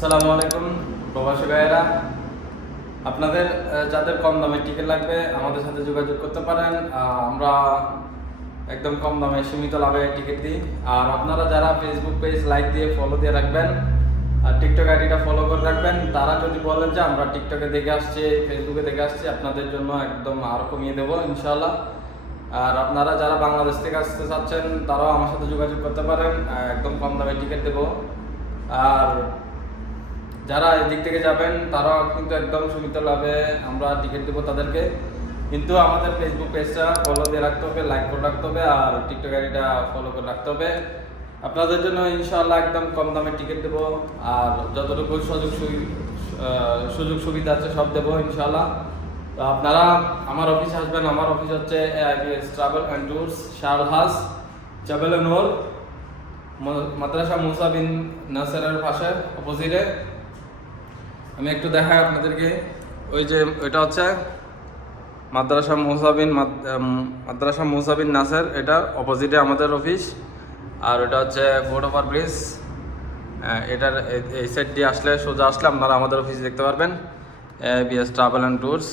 আসসালামু আলাইকুম, প্রবাসী ভাইয়েরা। আপনাদের যাদের কম দামে টিকিট লাগবে, আমাদের সাথে যোগাযোগ করতে পারেন। আমরা একদম কম দামে সীমিত লাভে টিকিট দিই। আর আপনারা যারা ফেসবুক পেজ লাইক দিয়ে ফলো দিয়ে রাখবেন, আর টিকটক আইডিটা ফলো করে রাখবেন, তারা যদি বলেন যে আমরা টিকটকে দেখে আসছি ফেসবুকে দেখে আসছি, আপনাদের জন্য একদম আরও কমিয়ে দেবো ইনশাল্লাহ আর আপনারা যারা বাংলাদেশ থেকে আসতে চাচ্ছেন, তারাও আমার সাথে যোগাযোগ করতে পারেন। একদম কম দামে টিকিট দেবো। আর যারা এদিক থেকে যাবেন, তারা কিন্তু একদম সীমিত লাভে আমরা টিকিট দেবো তাদেরকে। কিন্তু আমাদের ফেসবুক পেজটা ফলো দিয়ে রাখতে হবে লাইক করে রাখতে হবে, আর টিকটক আইডিটা ফলো করে রাখতে হবে। আপনাদের জন্য ইনশাআল্লাহ একদম কম দামে টিকিট দেবো, আর যতটুকু সুযোগ সুযোগ সুবিধা আছে সব দেবো ইনশাআল্লাহ। তো আপনারা আমার অফিস আসবেন, আমার অফিস হচ্ছে এআইবিএস ট্রাভেল অ্যান্ড ট্যুরস শারহাস ম- মাদ্রাসা মুসা বিন নাসারের পাশে অপোজিটে আমি একটু দেখাই আপনাদেরকে। ওই যে ওইটা হচ্ছে মাদ্রাসা মুসাবিন মাদ্রাসা মুসাবিন নাসের। এটা অপোজিটে আমাদের অফিস আর ওটা হচ্ছে ফোর্ট ওভার ব্রিজ এটার এই- এই সাইড দিয়ে আসলে সোজা আসলে আপনারা আমাদের অফিস দেখতে পারবেন। BS travel and tours